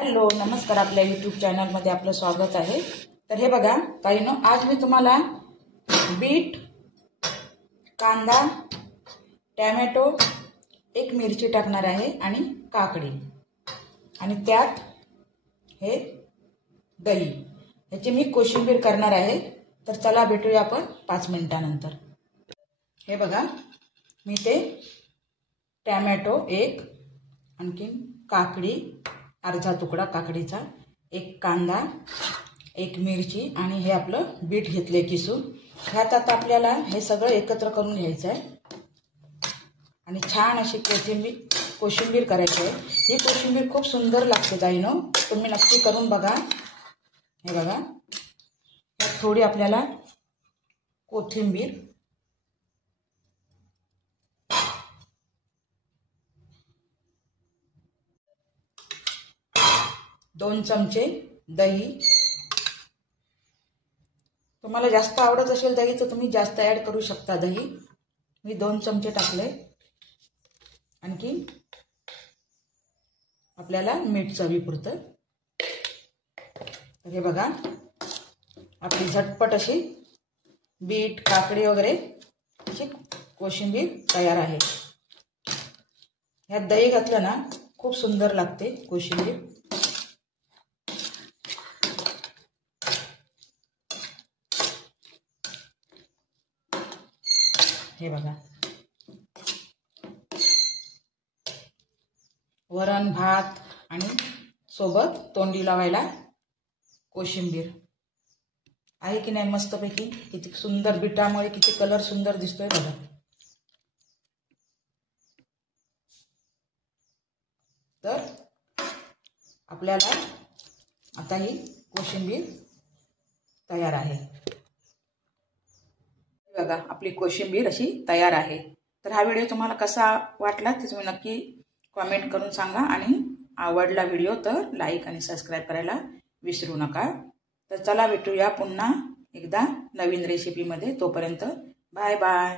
Hello नमस्कार, आपल्या YouTube चॅनलमध्ये आपलं स्वागत आहे। तर हे बघा ताईनो, आज मी तुम्हाला बीट, कांदा, टोमॅटो, एक मिरची टाकणार आहे आणि काकडी आणि त्यात हे दही, याची मी कोशिंबीर करणार आहे। तर चला भेटूया आपण 5 मिनिटांनंतर। हे बघा, मी ते टोमॅटो एक, आणखीन काकडी अर्धा तुकडा काकडीचा, एक कांदा, एक मिरची आणि हे आपलं बीट घेतले किसून। ह्यात आता आपल्याला हे सगळं एकत्र करून घ्यायचं आहे आणि छान अशी कोशिंबीर करायची आहे। ही कोशिंबीर खूप सुंदर लागते ताईनो, तुम्ही नक्की करून बघा। हे बघा, यात थोडी आपल्याला कोथिंबीर, 2 चमचे दही, तुम्हाला जास्त आवडत असेल दही तर तुम्ही जास्त ऍड करू शकता दही। मी 2 चमचे टाकले। आणखी आपल्याला मीठ चवीपुरतं। तर हे बघा, आपली झटपट अशी बीट, काकडी वगैरे अशी कोशिंबीर तयार आहे। यात दही घातलं ना खूप सुंदर लागते कोशिंबीर। हे बघा, वरण भात आणि सोबत तोंडी लावायला कोशिंबीर आहे की नाही मस्तपैकी। किती सुंदर, बीटामुळे किती कलर सुंदर दिसतोय बघा। तर आपल्याला आता ही कोशिंबीर तयार आहे। बघा, आपली कोशिंबीर अशी तयार आहे। तर हा व्हिडिओ तुम्हाला कसा वाटला ते तुम्ही नक्की कमेंट करून सांगा आणि आवडला व्हिडिओ तर लाईक आणि सबस्क्राइब करायला विसरू नका। तर चला भेटूया पुन्हा एकदा नवीन रेसिपीमध्ये। तोपर्यंत बाय बाय।